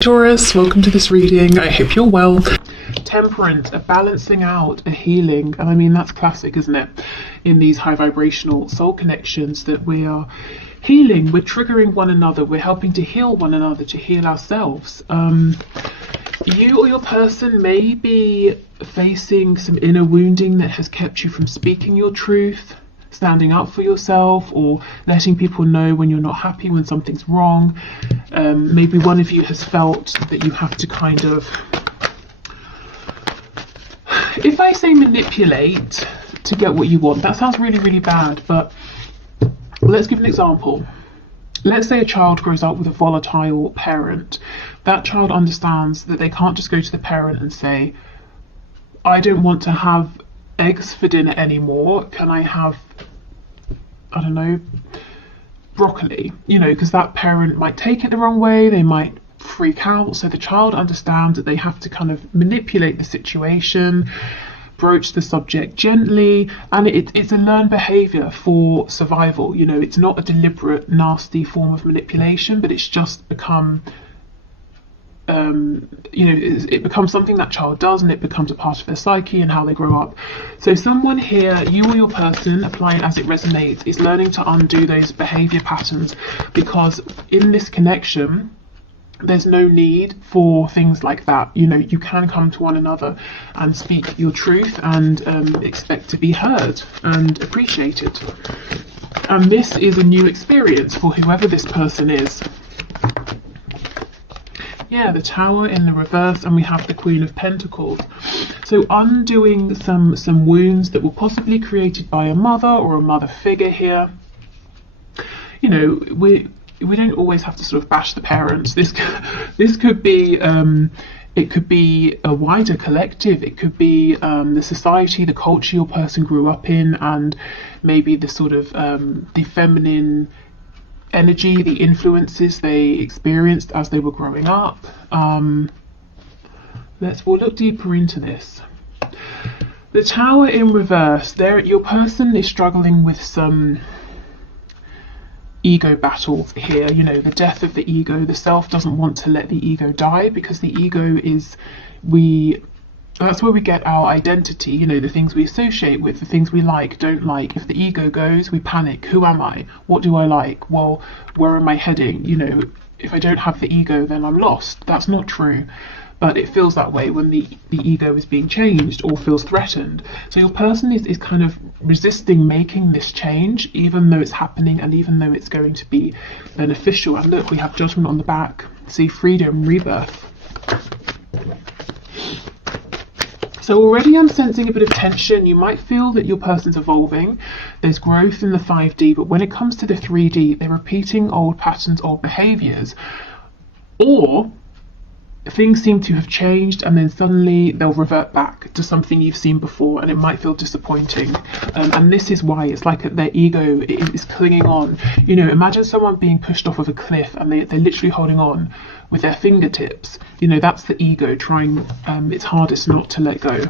Taurus, welcome to this reading. I hope you're well. Temperance, a balancing out, a healing, and I mean that's classic, isn't it? In these high vibrational soul connections that we are healing, we're triggering one another, we're helping to heal one another, to heal ourselves. You or your person may be facing some inner wounding that has kept you from speaking your truth, standing up for yourself, or letting people know when you're not happy, when something's wrong. Maybe one of you has felt that you have to kind of, if I say manipulate to get what you want, that sounds really, really bad, but let's give an example. Let's say a child grows up with a volatile parent. That child understands that they can't just go to the parent and say, I don't want to have eggs for dinner anymore, can I have, I don't know, broccoli, because that parent might take it the wrong way, they might freak out. So the child understands that they have to kind of manipulate the situation, broach the subject gently, and it's a learned behavior for survival. It's not a deliberate, nasty form of manipulation, but it's just become it becomes something that child does, and it becomes a part of their psyche and how they grow up. So someone here, you or your person, apply it as it resonates, is learning to undo those behavior patterns, because in this connection there's no need for things like that. You can come to one another and speak your truth and expect to be heard and appreciated. And this is a new experience for whoever this person is. Yeah, the Tower in the reverse, and we have the Queen of Pentacles. So undoing some wounds that were possibly created by a mother or a mother figure here. We don't always have to sort of bash the parents. This could be it could be a wider collective. It could be the society, the culture your person grew up in, and maybe the sort of the feminine energy, the influences they experienced as they were growing up. We'll look deeper into this. The Tower in reverse, your person is struggling with some ego battles here. The death of the ego. The self doesn't want to let the ego die, because the ego is that's where we get our identity, the things we associate with, the things we like, don't like. If the ego goes, we panic. Who am I? What do I like? Well, where am I heading? If I don't have the ego, then I'm lost. That's not true. But it feels that way when the ego is being changed or feels threatened. So your person is kind of resisting making this change, even though it's happening and even though it's going to be beneficial. And look, we have Judgment on the back. See, freedom, rebirth. So already I'm sensing a bit of tension. You might feel that your person's evolving. There's growth in the 5D, but when it comes to the 3D, they're repeating old patterns, old behaviors, or things seem to have changed and then suddenly they'll revert back to something you've seen before, and it might feel disappointing. And this is why it's like their ego is clinging on. Imagine someone being pushed off of a cliff and they're literally holding on with their fingertips. That's the ego trying its hardest not to let go.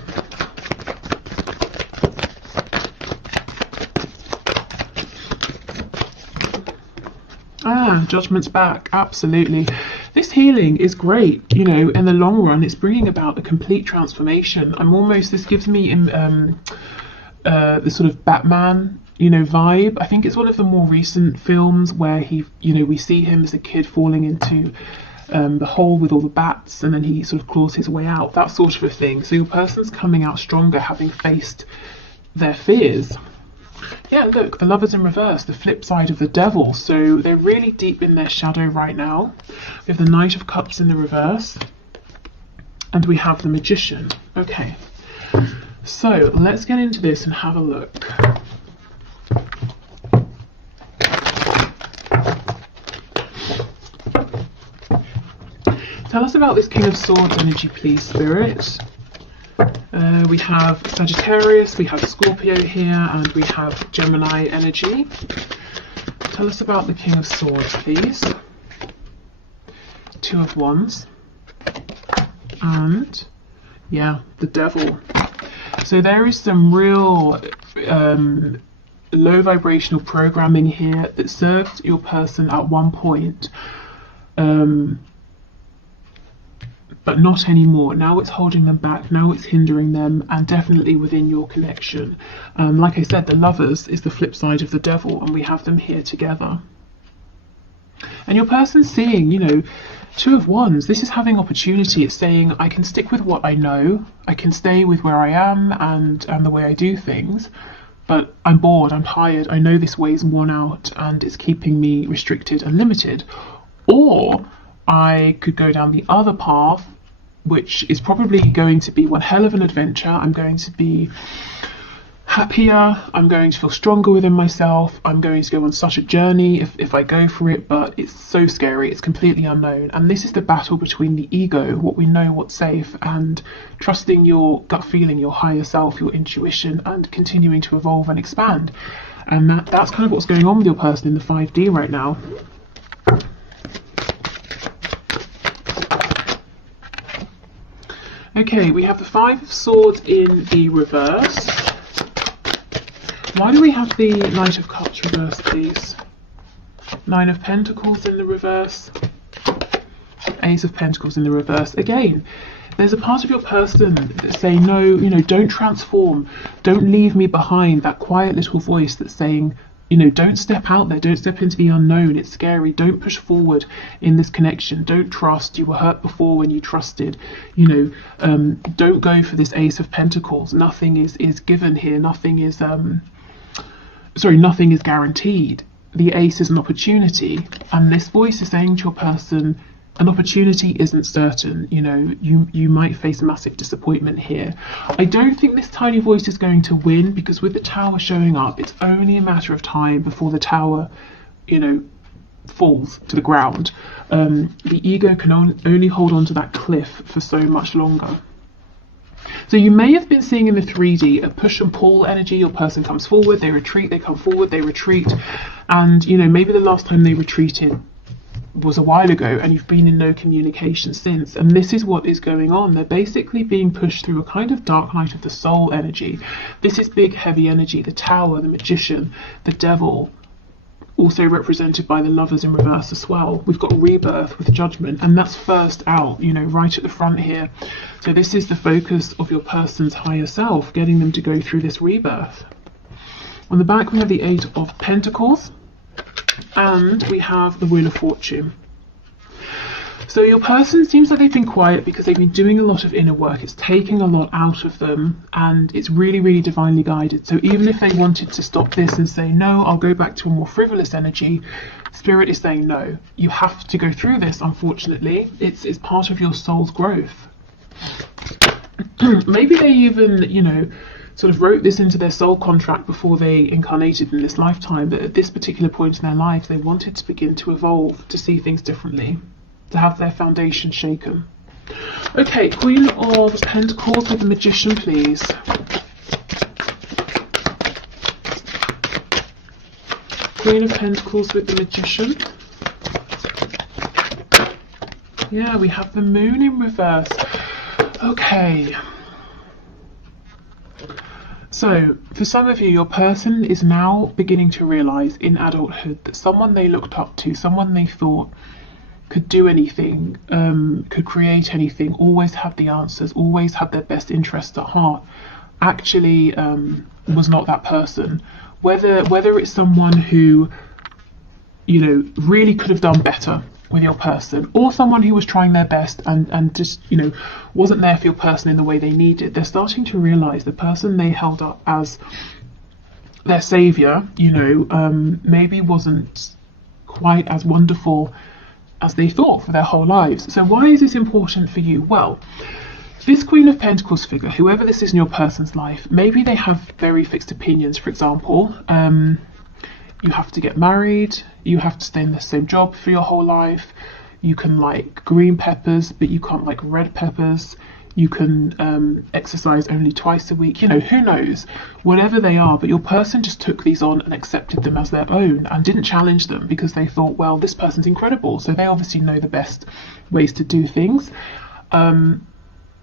Judgment's back, absolutely. This healing is great, in the long run. It's bringing about a complete transformation. This gives me the sort of Batman, vibe. I think it's one of the more recent films where we see him as a kid falling into the hole with all the bats, and then he sort of claws his way out, that sort of a thing. So your person's coming out stronger, having faced their fears. Yeah, look, the Lovers in reverse, the flip side of the Devil. So they're really deep in their shadow right now. We have the Knight of Cups in the reverse, and we have the Magician. Okay, so let's get into this and have a look. Tell us about this King of Swords energy, please, Spirit. We have Sagittarius, we have Scorpio here, and we have Gemini energy. Tell us about the King of Swords, please. Two of Wands. And, yeah, the Devil. So there is some real low vibrational programming here that served your person at one point but not anymore. Now it's holding them back, now it's hindering them, and definitely within your connection. Like I said, the Lovers is the flip side of the Devil, and we have them here together. And your person's seeing, you know, Two of Wands. This is having opportunity. It's saying, I can stick with what I know, I can stay with where I am and the way I do things, but I'm bored, I'm tired, I know this way's worn out and it's keeping me restricted and limited. Or I could go down the other path, which is probably going to be one hell of an adventure. I'm going to be happier, I'm going to feel stronger within myself, I'm going to go on such a journey if I go for it, but it's so scary, it's completely unknown. And this is the battle between the ego, what we know, what's safe, and trusting your gut feeling, your higher self, your intuition, and continuing to evolve and expand. And that's kind of what's going on with your person in the 5D right now. Okay, we have the Five of Swords in the reverse. Why do we have the Knight of Cups reversed, please? Nine of Pentacles in the reverse. Ace of Pentacles in the reverse. Again, there's a part of your person that's saying, no, you know, don't transform. Don't leave me behind. That quiet little voice that's saying, you know, don't step out there. Don't step into the unknown. It's scary. Don't push forward in this connection. Don't trust. You were hurt before when you trusted. You know, don't go for this Ace of Pentacles. Nothing is given here. Nothing is... nothing is guaranteed. The Ace is an opportunity, and this voice is saying to your person, an opportunity isn't certain. You know, you might face massive disappointment here. I don't think this tiny voice is going to win, because with the Tower showing up, it's only a matter of time before the Tower, you know, falls to the ground. The ego can only hold on to that cliff for so much longer. So you may have been seeing in the 3D a push and pull energy. Your person comes forward, they retreat, they come forward, they retreat. And, you know, maybe the last time they retreated was a while ago and you've been in no communication since. And this is what is going on. They're basically being pushed through a kind of dark night of the soul energy. This is big, heavy energy. The Tower, the Magician, the Devil, also represented by the Lovers in reverse as well. We've got Rebirth with Judgment, and that's first out, you know, right at the front here. So this is the focus of your person's higher self, getting them to go through this rebirth. On the back we have the Eight of Pentacles, and we have the Wheel of Fortune. So your person seems like they've been quiet because they've been doing a lot of inner work. It's taking a lot out of them, and it's really, really divinely guided. So even if they wanted to stop this and say, no, I'll go back to a more frivolous energy, Spirit is saying, no, you have to go through this, unfortunately. It's part of your soul's growth. Maybe they even, you know, sort of wrote this into their soul contract before they incarnated in this lifetime, but at this particular point in their life, they wanted to begin to evolve, to see things differently, to have their foundation shaken. Okay, Queen of Pentacles with the Magician, please. Queen of Pentacles with the Magician. Yeah, we have the Moon in reverse. Okay. So, for some of you, your person is now beginning to realise in adulthood that someone they looked up to, someone they thought could do anything, could create anything, always had the answers, always had their best interests at heart, actually was not that person. Whether it's someone who, you know, really could have done better with your person, or someone who was trying their best and just, you know, wasn't there for your person in the way they needed, they're starting to realise the person they held up as their saviour, you know, maybe wasn't quite as wonderful as they thought for their whole lives. So why is this important for you? Well, this Queen of Pentacles figure, whoever this is in your person's life, maybe they have very fixed opinions. For example, you have to get married, you have to stay in the same job for your whole life, you can like green peppers but you can't like red peppers, you can exercise only twice a week, you know, who knows, whatever they are. But your person just took these on and accepted them as their own and didn't challenge them because they thought, well, this person's incredible, so they obviously know the best ways to do things.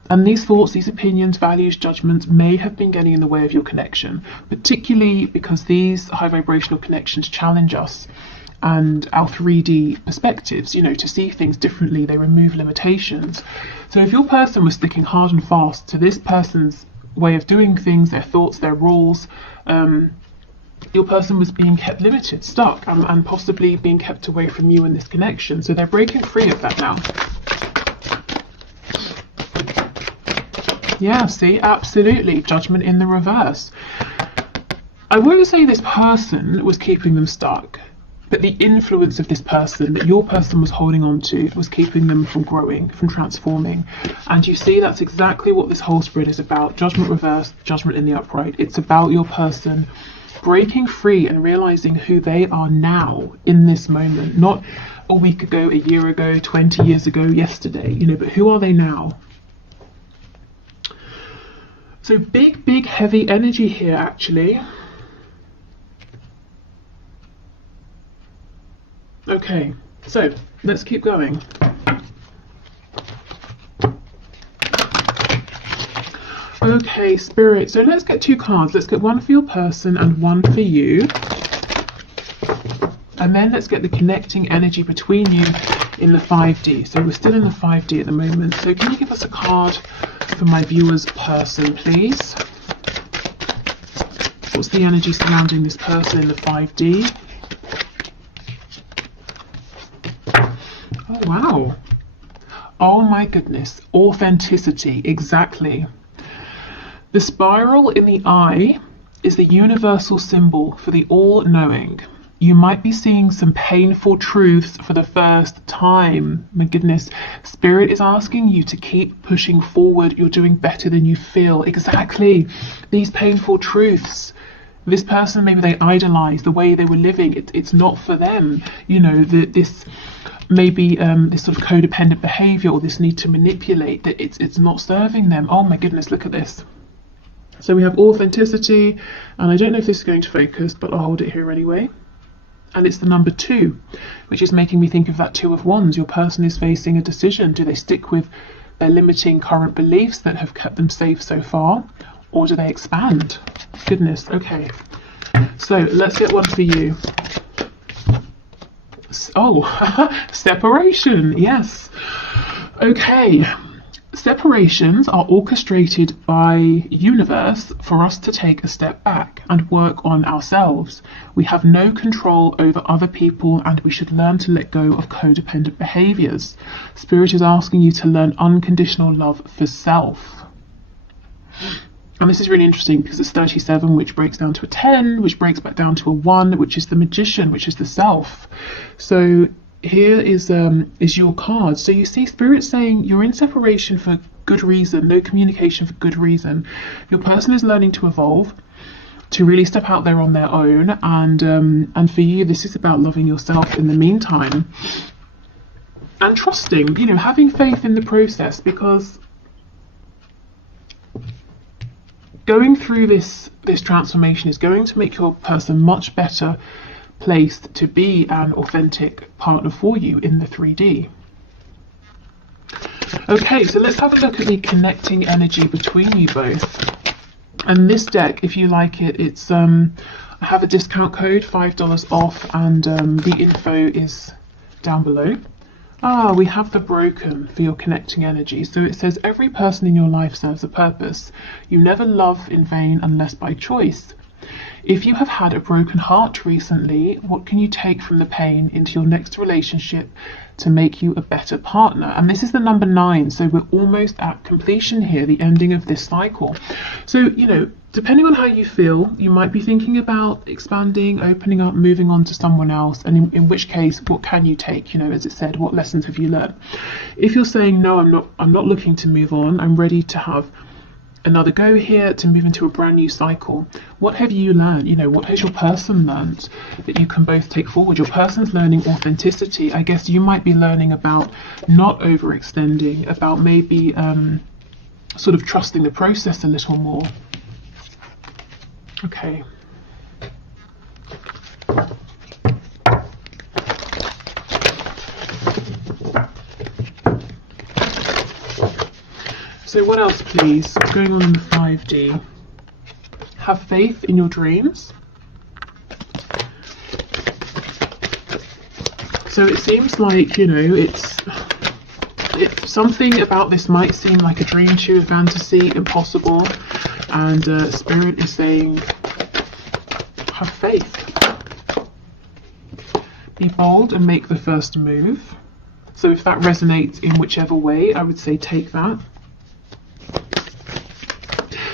And these thoughts, these opinions, values, judgments may have been getting in the way of your connection, particularly because these high vibrational connections challenge us and our 3D perspectives, you know, to see things differently. They remove limitations. So if your person was sticking hard and fast to this person's way of doing things, their thoughts, their rules, your person was being kept limited, stuck, and possibly being kept away from you in this connection. So they're breaking free of that now. Yeah, see, absolutely. Judgment in the reverse. I won't say this person was keeping them stuck, but the influence of this person that your person was holding on to was keeping them from growing, from transforming. And you see, that's exactly what this whole spread is about. Judgment reversed, judgment in the upright. It's about your person breaking free and realizing who they are now in this moment, not a week ago, a year ago, 20 years ago, yesterday, you know, but who are they now? So big, heavy energy here, actually. Okay, so let's keep going. Okay, Spirit, so let's get 2 cards. Let's get one for your person and one for you. And then let's get the connecting energy between you in the 5D. So we're still in the 5D at the moment. So can you give us a card for my viewer's person, please? What's the energy surrounding this person in the 5D? Oh, wow. Oh my goodness. Authenticity. Exactly. The spiral in the eye is the universal symbol for the all-knowing. You might be seeing some painful truths for the first time. My goodness. Spirit is asking you to keep pushing forward. You're doing better than you feel. Exactly. These painful truths. This person, maybe they idolize the way they were living. It's not for them. You know, this maybe this sort of codependent behavior or this need to manipulate, that it's not serving them. Oh my goodness, look at this. So we have authenticity, and I don't know if this is going to focus, but I'll hold it here anyway. And it's the number 2, which is making me think of that 2 of Wands. Your person is facing a decision. Do they stick with their limiting current beliefs that have kept them safe so far, or do they expand? Goodness, okay. So let's get one for you. Oh, separation, yes. Okay. Separations are orchestrated by universe for us to take a step back and work on ourselves. We have no control over other people, and we should learn to let go of codependent behaviors. Spirit is asking you to learn unconditional love for self. And this is really interesting because it's 37, which breaks down to a 10, which breaks back down to a 1, which is the magician, which is the self. So here is your card. So you see Spirit saying you're in separation for good reason, no communication for good reason. Your person is learning to evolve, to really step out there on their own, and for you this is about loving yourself in the meantime and trusting, you know, having faith in the process, because going through this transformation is going to make your person much better placed to be an authentic partner for you in the 3D. Okay, so let's have a look at the connecting energy between you both. And this deck, if you like it, it's I have a discount code, $5 off, and the info is down below. We have the Broken for your connecting energy. So it says every person in your life serves a purpose. You never love in vain unless by choice. If you have had a broken heart recently, what can you take from the pain into your next relationship to make you a better partner? And this is the number 9, so we're almost at completion here, the ending of this cycle. So, you know, depending on how you feel, you might be thinking about expanding, opening up, moving on to someone else, and in which case, what can you take? You know, as it said, what lessons have you learned? If you're saying, no, I'm not looking to move on, I'm ready to have another go here, to move into a brand new cycle. What have you learned? You know, what has your person learned that you can both take forward? Your person's learning authenticity. I guess you might be learning about not overextending, about maybe sort of trusting the process a little more. Okay. So what else, please? What's going on in the 5D? Have faith in your dreams. So it seems like, you know, it's something about this might seem like a dream to you, a fantasy, impossible, and Spirit is saying, have faith. Be bold and make the first move. So if that resonates in whichever way, I would say take that.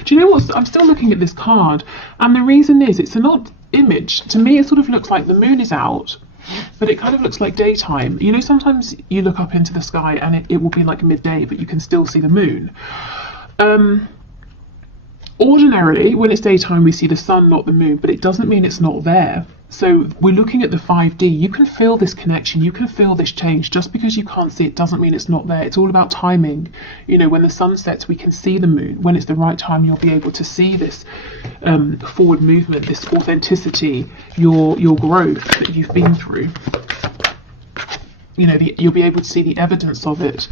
Do you know what? I'm still looking at this card, and the reason is it's an odd image. To me, it sort of looks like the moon is out, but it kind of looks like daytime. You know, sometimes you look up into the sky and it will be like midday, but you can still see the moon. Ordinarily, when it's daytime, we see the sun, not the moon, but it doesn't mean it's not there. So we're looking at the 5D. You can feel this connection. You can feel this change. Just because you can't see it doesn't mean it's not there. It's all about timing. You know, when the sun sets, we can see the moon. When it's the right time, you'll be able to see this forward movement, this authenticity, your growth that you've been through. You know, you'll be able to see the evidence of it.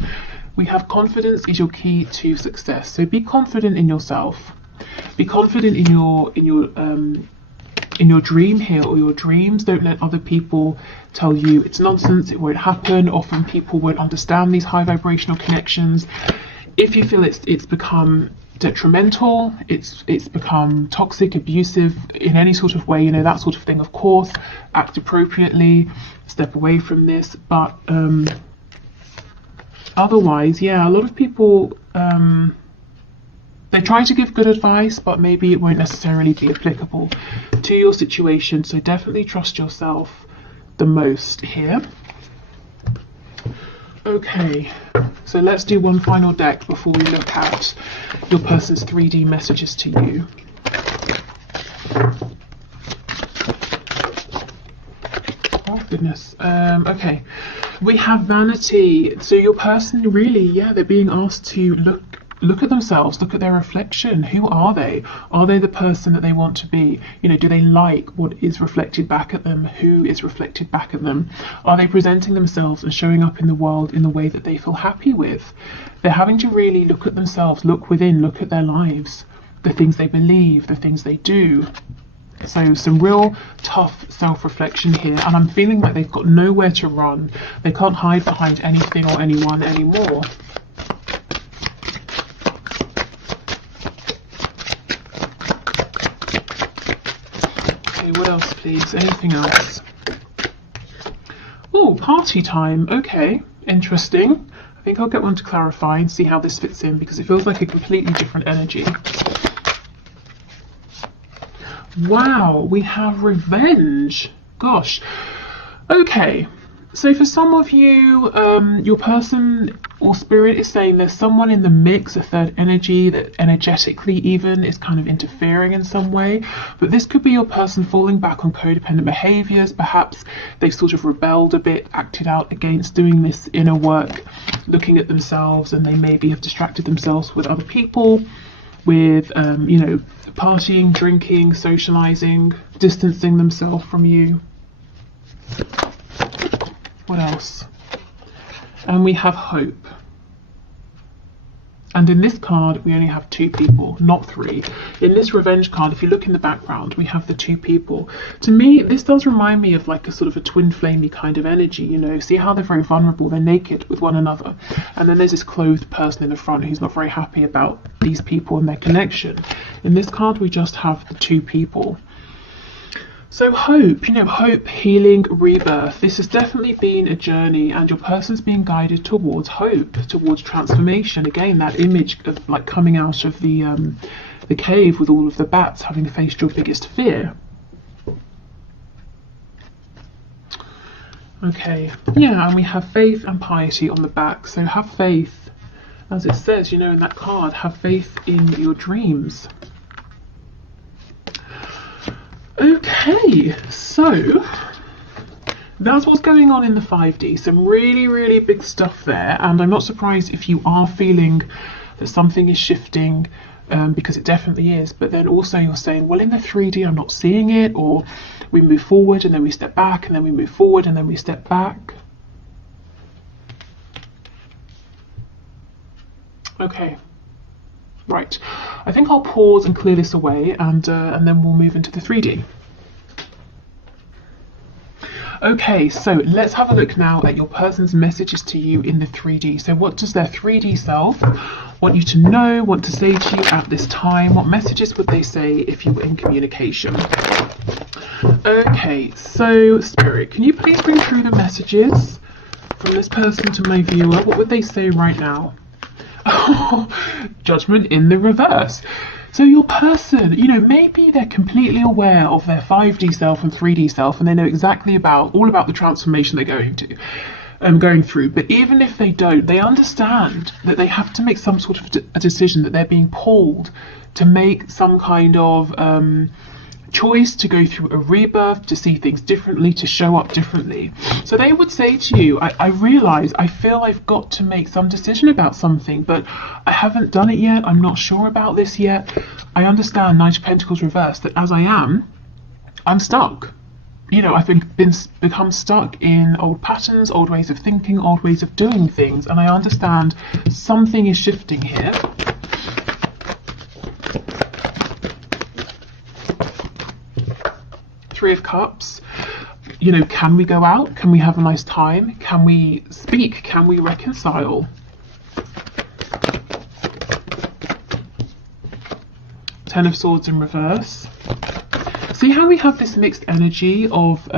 We have confidence is your key to success. So be confident in yourself. Be confident in your dream here, or your dreams. Don't let other people tell you it's nonsense, it won't happen. Often people won't understand these high vibrational connections. If you feel it's become detrimental, it's become toxic, abusive in any sort of way, you know, that sort of thing, of course, act appropriately, step away from this. But otherwise, yeah, a lot of people they try to give good advice, but maybe it won't necessarily be applicable to your situation. So definitely trust yourself the most here. Okay, so let's do one final deck before we look at your person's 3D messages to you. Oh goodness. Okay, we have vanity. So your person really, yeah, they're being asked to look at themselves, look at their reflection. Who are they? Are they the person that they want to be? You know, do they like what is reflected back at them? Who is reflected back at them? Are they presenting themselves and showing up in the world in the way that they feel happy with? They're having to really look at themselves, look within, look at their lives, the things they believe, the things they do. So some real tough self-reflection here, and I'm feeling like they've got nowhere to run. They can't hide behind anything or anyone anymore. What else, please? Anything else? Oh, party time. Okay, interesting. I think I'll get one to clarify and see how this fits in, because it feels like a completely different energy. Wow, we have revenge. Gosh. Okay, so for some of you, your person or spirit is saying there's someone in the mix, a third energy that energetically even is kind of interfering in some way. But this could be your person falling back on codependent behaviors. Perhaps they've sort of rebelled a bit, acted out against doing this inner work, looking at themselves, and they maybe have distracted themselves with other people, with you know, partying, drinking, socializing, distancing themselves from you. What else? And we have hope. And in this card, we only have 2 people, not 3. In this revenge card, if you look in the background, we have the 2 people. To me, this does remind me of like a sort of a twin flamey kind of energy, you know. See how they're very vulnerable, they're naked with one another. And then there's this clothed person in the front who's not very happy about these people and their connection. In this card, we just have the 2 people. So hope, you know, hope, healing, rebirth. This has definitely been a journey, and your person's being guided towards hope, towards transformation. Again, that image of like coming out of the cave with all of the bats, having faced your biggest fear. Okay, yeah, and we have faith and piety on the back. So have faith, as it says, you know, in that card, have faith in your dreams. Okay, so that's what's going on in the 5D. Some really, really big stuff there, and I'm not surprised if you are feeling that something is shifting, because it definitely is. But then also you're saying, well, in the 3D I'm not seeing it, or we move forward and then we step back, and then we move forward and then we step back. Okay. Right, I think I'll pause and clear this away, and then we'll move into the 3D. Okay, so let's have a look now at your person's messages to you in the 3D. So what does their 3D self want you to know, want to say to you at this time? What messages would they say if you were in communication? Okay, so Spirit, can you please bring through the messages from this person to my viewer? What would they say right now? Oh, Judgment in the reverse. So your person, you know, maybe they're completely aware of their 5D self and 3D self, and they know exactly all about the transformation they're going through. But even if they don't, they understand that they have to make some sort of a decision, that they're being pulled to make some kind of choice, to go through a rebirth, to see things differently, to show up differently. So they would say to you, I realize, I feel I've got to make some decision about something, but I haven't done it yet. I'm not sure about this yet. I understand, Knight of Pentacles reversed, that as I'm stuck. You know, I've become stuck in old patterns, old ways of thinking, old ways of doing things, and I understand something is shifting here. Three of Cups. You know, can we go out? Can we have a nice time? Can we speak? Can we reconcile? Ten of Swords in reverse. See how we have this mixed energy of,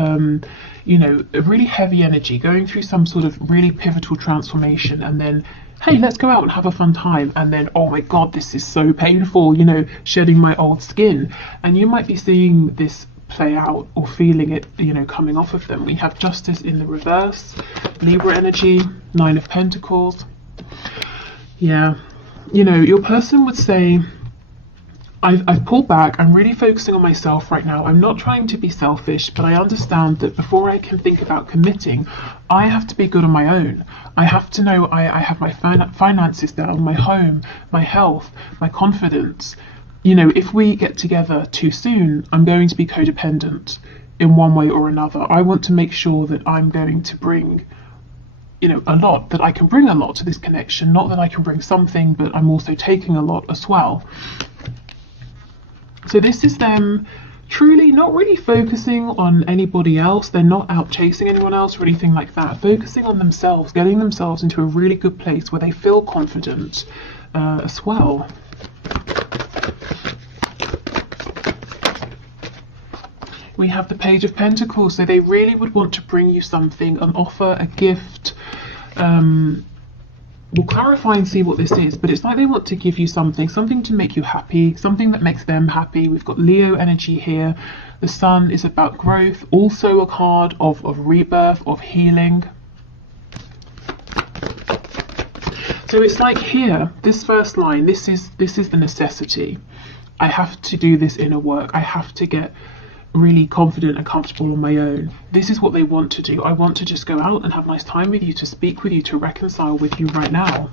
you know, a really heavy energy going through some sort of really pivotal transformation, and then, hey, let's go out and have a fun time, and then, oh my God, this is so painful, you know, shedding my old skin. And you might be seeing this play out or feeling it, you know, coming off of them. We have Justice in the reverse, Libra energy, Nine of Pentacles. Yeah, you know, your person would say, I've pulled back, I'm really focusing on myself right now. I'm not trying to be selfish, but I understand that before I can think about committing, I have to be good on my own. I have to know I have my finances down, my home, my health, my confidence. You know, if we get together too soon, I'm going to be codependent in one way or another. I want to make sure that I'm going to bring, you know, a lot, that I can bring a lot to this connection, not that I can bring something, but I'm also taking a lot as well. So this is them truly not really focusing on anybody else. They're not out chasing anyone else or anything like that. Focusing on themselves, getting themselves into a really good place where they feel confident as well. We have the Page of Pentacles, so they really would want to bring you something, an offer, a gift. We'll clarify and see what this is, but it's like they want to give you something to make you happy, something that makes them happy. We've got Leo energy here. The Sun is about growth, also a card of rebirth, of healing. So it's like here, this first line, this is the necessity. I have to do this inner work. I have to get really confident and comfortable on my own. This is what they want to do. I want to just go out and have a nice time with you, to speak with you, to reconcile with you right now.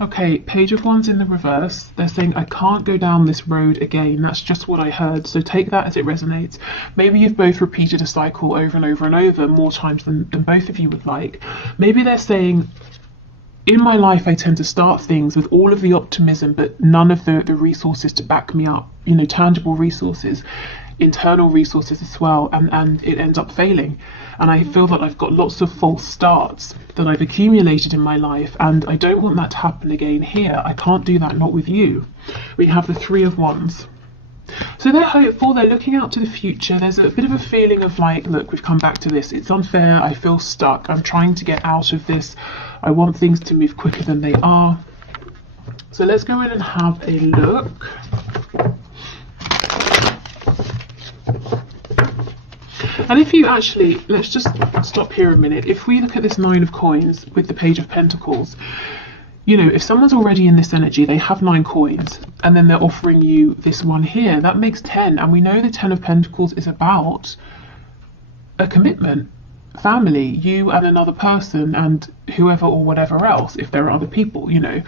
Okay, Page of Wands in the reverse. They're saying, I can't go down this road again. That's just what I heard. So take that as it resonates. Maybe you've both repeated a cycle over and over and over, more times than both of you would like. Maybe they're saying, in my life, I tend to start things with all of the optimism, but none of the resources to back me up, you know, tangible resources, internal resources as well, and it ends up failing. And I feel that I've got lots of false starts that I've accumulated in my life, and I don't want that to happen again here. I can't do that, not with you. We have the Three of Wands. So they're hopeful, they're looking out to the future. There's a bit of a feeling of like, look, we've come back to this. It's unfair, I feel stuck, I'm trying to get out of this. I want things to move quicker than they are. So let's go in and have a look. And if you actually, let's just stop here a minute. If we look at this Nine of Coins with the Page of Pentacles, you know, if someone's already in this energy, they have 9 coins, and then they're offering you this one here, that makes 10. And we know the 10 of Pentacles is about a commitment, family, you and another person, and whoever or whatever else, if there are other people, you know,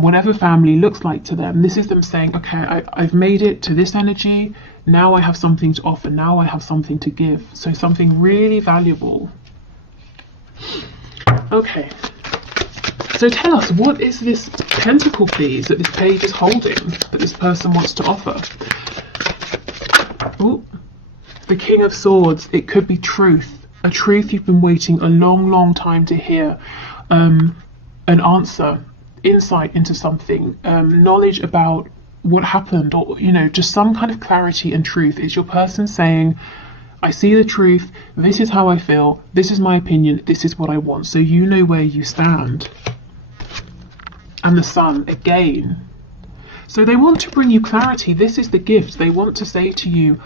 whatever family looks like to them. This is them saying, okay, I've made it to this energy, now I have something to offer, now I have something to give. So something really valuable. Okay. So tell us, what is this pentacle, please, that this page is holding, that this person wants to offer? Oh, the King of Swords. It could be truth, a truth you've been waiting a long time to hear, an answer, insight into something, knowledge about what happened, or just some kind of clarity and truth. It's your person saying, I see the truth, this is how I feel, this is my opinion, this is what I want, so you know where you stand. And the Sun again. So they want to bring you clarity. This is the gift. They want to say to you,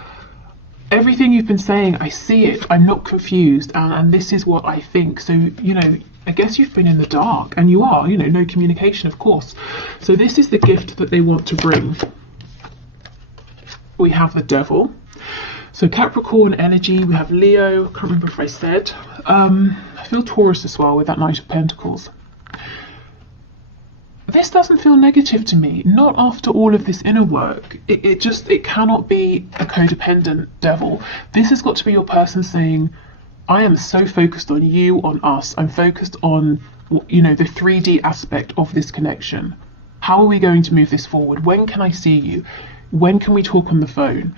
everything you've been saying, I see it, I'm not confused, and this is what I think. So, I guess you've been in the dark, and you are, no communication, of course. So this is the gift that they want to bring. We have the Devil. So Capricorn energy, we have Leo, I can't remember if I said. I feel Taurus as well with that Knight of Pentacles. This doesn't feel negative to me, not after all of this inner work. It cannot be a codependent devil. This has got to be your person saying, I am so focused on you, on us. I'm focused on, the 3D aspect of this connection. How are we going to move this forward? When can I see you? When can we talk on the phone?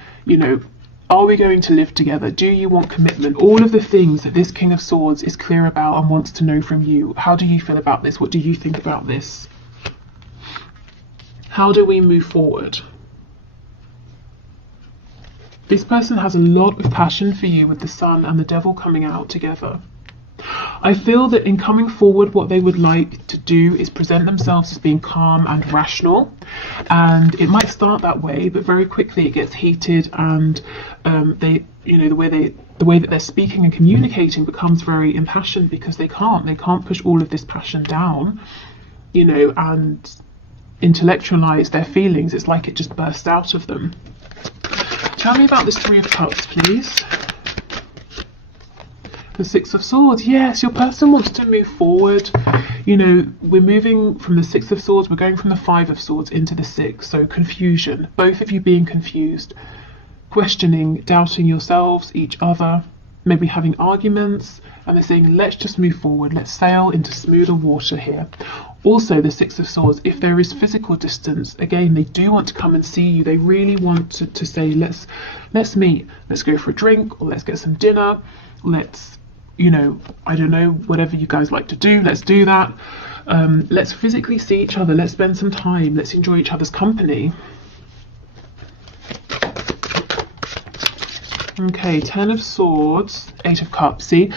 Are we going to live together? Do you want commitment? All of the things that this King of Swords is clear about and wants to know from you. How do you feel about this? What do you think about this? How do we move forward? This person has a lot of passion for you with the Sun and the Devil coming out together. I feel that in coming forward, what they would like to do is present themselves as being calm and rational. And it might start that way, but very quickly it gets heated, and the way that they're speaking and communicating becomes very impassioned, because they can't push all of this passion down, and intellectualize their feelings. It's like it just bursts out of them. Tell me about this Three of Cups, please. The Six of Swords. Yes, your person wants to move forward. We're moving from the Six of Swords, we're going from the Five of Swords into the Six. So confusion, both of you being confused, questioning, doubting yourselves, each other, maybe having arguments, and they're saying, let's just move forward, let's sail into smoother water here. Also, the Six of Swords, if there is physical distance, again, they do want to come and see you. They really want to say, let's meet, let's go for a drink, or let's get some dinner, let's, I don't know, whatever you guys like to do, let's do that. Let's physically see each other, let's spend some time, let's enjoy each other's company. Okay, Ten of Swords, Eight of Cups. See,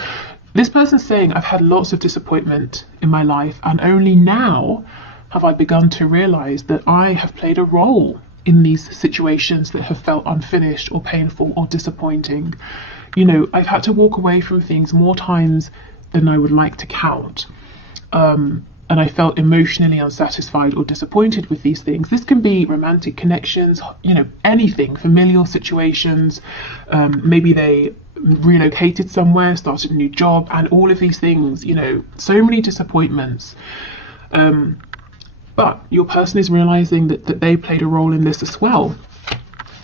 this person's saying, I've had lots of disappointment in my life, and only now have I begun to realize that I have played a role in these situations that have felt unfinished or painful or disappointing. I've had to walk away from things more times than I would like to count. And I felt emotionally unsatisfied or disappointed with these things. This can be romantic connections, anything, familial situations. Maybe they relocated somewhere, started a new job, and all of these things, so many disappointments. But your person is realizing that they played a role in this as well.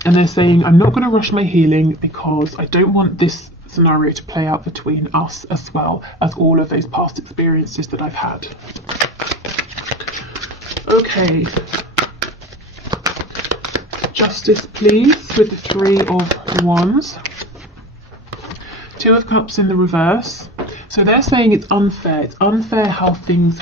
And they're saying, I'm not going to rush my healing because I don't want this scenario to play out between us as well as all of those past experiences that I've had. Okay. Justice, please, with the Three of Wands. Two of Cups in the reverse. So they're saying it's unfair. It's unfair how things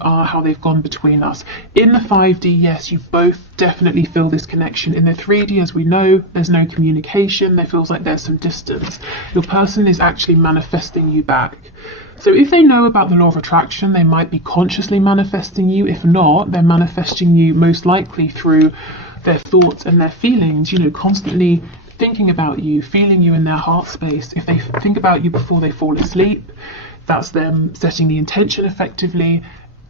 are, how they've gone between us. In the 5D, yes, you both definitely feel this connection. In the 3D, as we know, there's no communication. There feels like there's some distance. Your person is actually manifesting you back. So if they know about the law of attraction, they might be consciously manifesting you. If not, they're manifesting you most likely through their thoughts and their feelings, constantly thinking about you, feeling you in their heart space. If they think about you before they fall asleep, that's them setting the intention effectively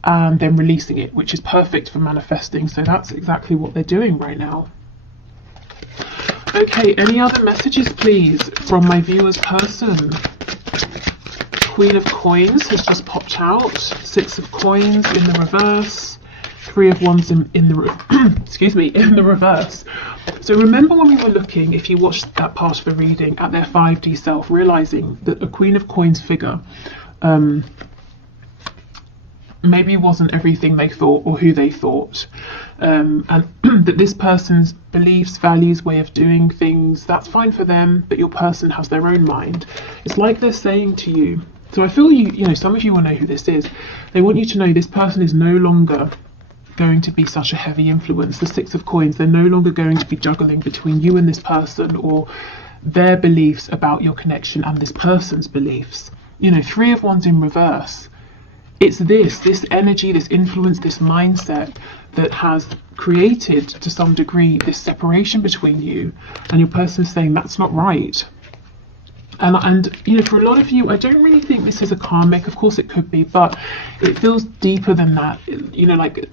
and then releasing it, which is perfect for manifesting. So that's exactly what they're doing right now. Okay, any other messages, please, from my viewer's person? Queen of Coins has just popped out. Six of Coins in the reverse. Three of Wands in the excuse me, in the reverse. So remember when we were looking, if you watched that part of the reading, at their 5D self, realizing that a Queen of Coins figure maybe wasn't everything they thought or who they thought, and that this person's beliefs, values, way of doing things, that's fine for them, but your person has their own mind. It's like they're saying to you, so I feel you know, some of you will know who this is. They want you to know this person is no longer going to be such a heavy influence. The Six of Coins, they're no longer going to be juggling between you and this person, or their beliefs about your connection and this person's beliefs. You know, Three of Wands in reverse. It's this energy, this influence, this mindset that has created to some degree this separation between you, and your person's saying that's not right. And you know, for a lot of you, I don't really think this is a karmic. Of course it could be, but it feels deeper than that. You know, like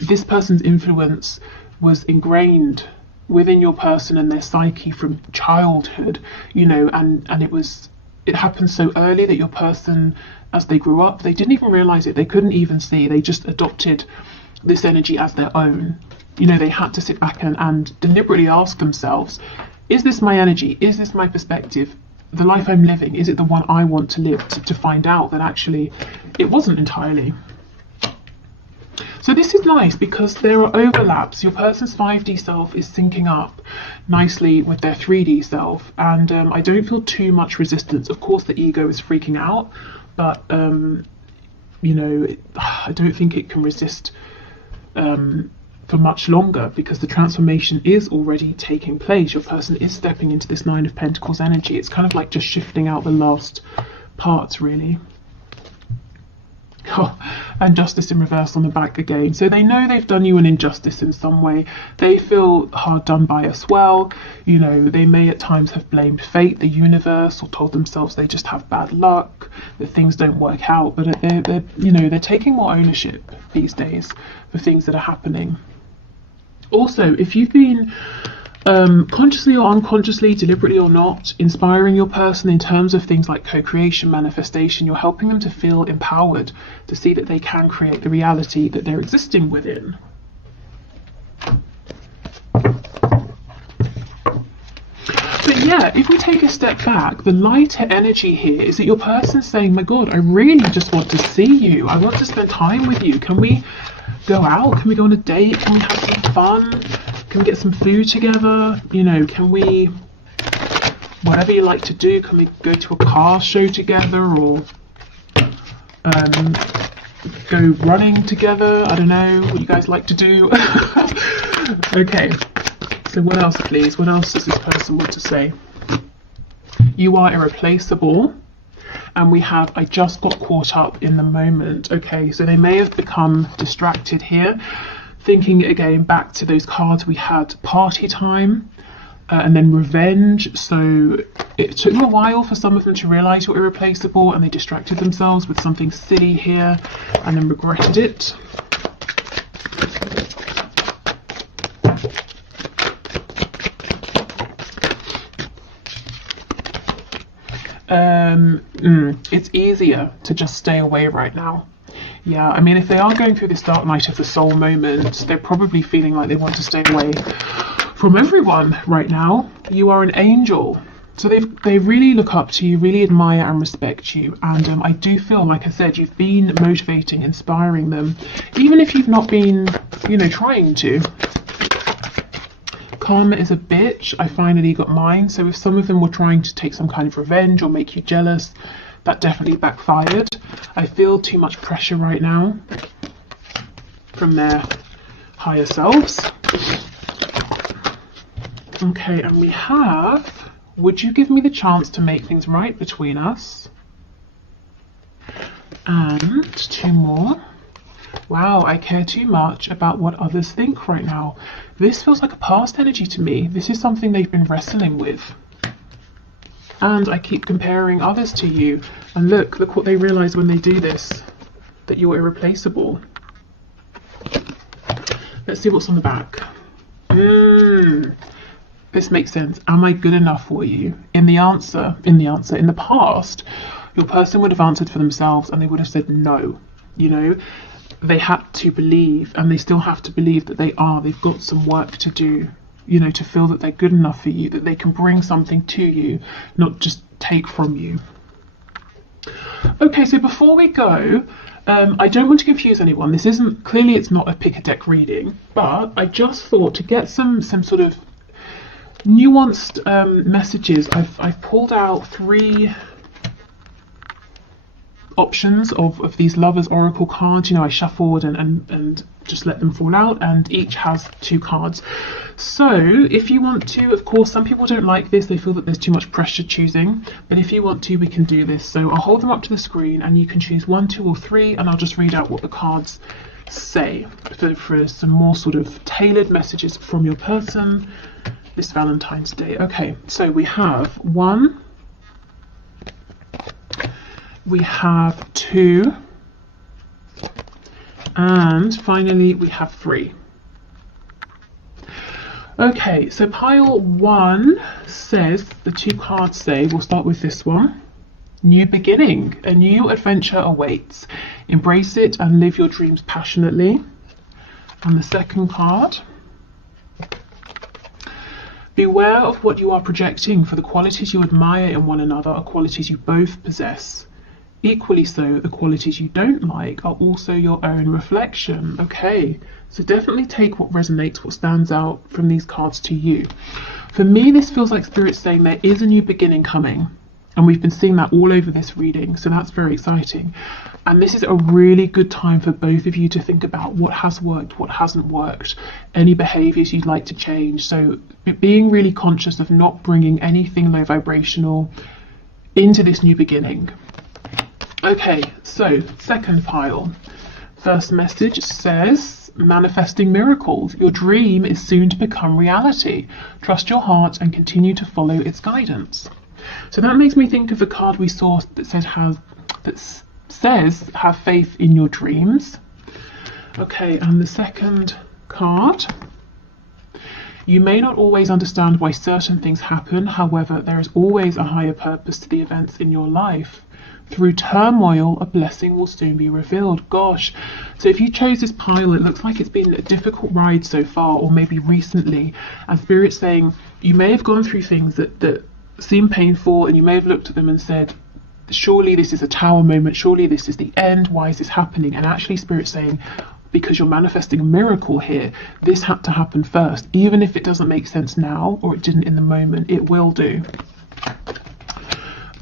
this person's influence was ingrained within your person and their psyche from childhood, you know, and it happened so early that your person, as they grew up, they didn't even realize it. They couldn't even see. They just adopted this energy as their own. You know, they had to sit back and deliberately ask themselves, is this my energy? Is this my perspective? The life I'm living, is it the one I want to live? To find out that actually it wasn't entirely. So this is nice because there are overlaps. Your person's 5D self is syncing up nicely with their 3D self, and I don't feel too much resistance. Of course the ego is freaking out, but you know, I don't think it can resist for much longer, because the transformation is already taking place. Your person is stepping into this Nine of Pentacles energy. It's kind of like just shifting out the last parts, really. Oh, and Justice in reverse on the back again. So they know they've done you an injustice in some way. They feel hard done by as well. You know, they may at times have blamed fate, the universe, or told themselves they just have bad luck, that things don't work out. But they're you know, they're taking more ownership these days for things that are happening. Also, if you've been consciously or unconsciously, deliberately or not, inspiring your person in terms of things like co-creation, manifestation, you're helping them to feel empowered, to see that they can create the reality that they're existing within. But yeah, if we take a step back, the lighter energy here is that your person's saying, my God, I really just want to see you. I want to spend time with you. Can we go out? Can we go on a date? Can we have some fun? Can we get some food together? You know, can we, whatever you like to do, can we go to a car show together, or go running together? I don't know what you guys like to do. Okay, so what else, please? What else does this person want to say? You are irreplaceable. And we have, I just got caught up in the moment. Okay, so they may have become distracted here, thinking again back to those cards we had, party time, and then revenge. So it took them a while for some of them to realize you're irreplaceable, and they distracted themselves with something silly here and then regretted it. It's easier to just stay away right now. Yeah, I mean, if they are going through this dark night of the soul moment, they're probably feeling like they want to stay away from everyone right now. You are an angel. So they really look up to you, really admire and respect you. And I do feel, like I said, you've been motivating, inspiring them, even if you've not been, you know, trying to. Karma is a bitch. I finally got mine. So if some of them were trying to take some kind of revenge or make you jealous, that definitely backfired. I feel too much pressure right now from their higher selves. Okay, and we have, would you give me the chance to make things right between us? And two more. Wow, I care too much about what others think right now. This feels like a past energy to me. This is something they've been wrestling with. And I keep comparing others to you. And look what they realize when they do this, that you're irreplaceable. Let's see what's on the back. This makes sense. Am I good enough for you? In the past, your person would have answered for themselves and they would have said no. You know, they had to believe, and they still have to believe that they've got some work to do, you know, to feel that they're good enough for you, that they can bring something to you, not just take from you. Okay, so before we go, I don't want to confuse anyone. This isn't, clearly it's not a pick a deck reading, but I just thought to get some sort of nuanced messages, I've pulled out 3 options of these lovers oracle cards. You know, I shuffled and just let them fall out, and each has 2 cards. So if you want to, of course, some people don't like this, they feel that there's too much pressure choosing, but if you want to, we can do this. So I'll hold them up to the screen and you can choose 1, 2 or 3, and I'll just read out what the cards say for some more sort of tailored messages from your person this Valentine's Day. Okay, so we have 1, we have 2, and finally we have 3. Okay, so pile 1 says, the 2 cards say, we'll start with this one, new beginning, a new adventure awaits, embrace it and live your dreams passionately. And the second card, beware of what you are projecting, for the qualities you admire in one another are qualities you both possess. Equally so, the qualities you don't like are also your own reflection. Okay, so definitely take what resonates, what stands out from these cards to you. For me, this feels like Spirit's saying there is a new beginning coming, and we've been seeing that all over this reading, so that's very exciting. And this is a really good time for both of you to think about what has worked, what hasn't worked, any behaviours you'd like to change. So being really conscious of not bringing anything low vibrational into this new beginning. Okay, so second pile. First message says, manifesting miracles. Your dream is soon to become reality. Trust your heart and continue to follow its guidance. So that makes me think of the card we saw that says have faith in your dreams. Okay, and the second card, you may not always understand why certain things happen, however there is always a higher purpose to the events in your life. Through turmoil, a blessing will soon be revealed. Gosh, so if you chose this pile, it looks like it's been a difficult ride so far, or maybe recently, and Spirit's saying you may have gone through things that seem painful, and you may have looked at them and said, surely this is a tower moment, surely this is the end, why is this happening? And actually Spirit's saying, because you're manifesting a miracle here, this had to happen first. Even if it doesn't make sense now, or it didn't in the moment, it will do.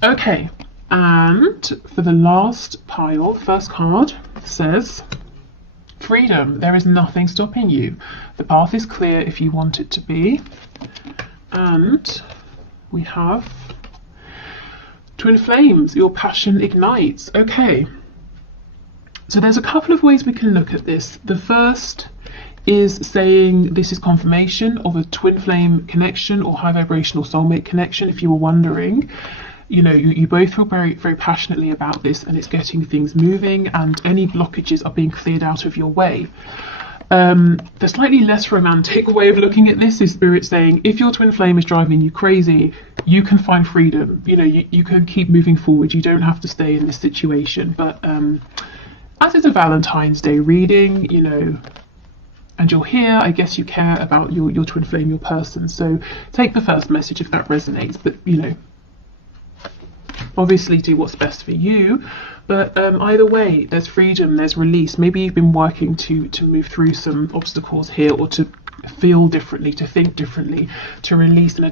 Okay, and for the last pile, first card says, freedom. There is nothing stopping you. The path is clear if you want it to be. And we have twin flames, your passion ignites. Okay, so there's a couple of ways we can look at this. The first is saying this is confirmation of a twin flame connection or high vibrational soulmate connection. If you were wondering, you know, you both feel very, very passionately about this, and it's getting things moving, and any blockages are being cleared out of your way. The slightly less romantic way of looking at this is Spirit saying, if your twin flame is driving you crazy, you can find freedom. You know, you can keep moving forward. You don't have to stay in this situation. But as it's a Valentine's Day reading, you know, and you're here, I guess you care about your twin flame, your person. So take the first message if that resonates. But, you know, obviously do what's best for you, but either way, there's freedom, there's release. Maybe you've been working to move through some obstacles here, or to feel differently, to think differently, to release and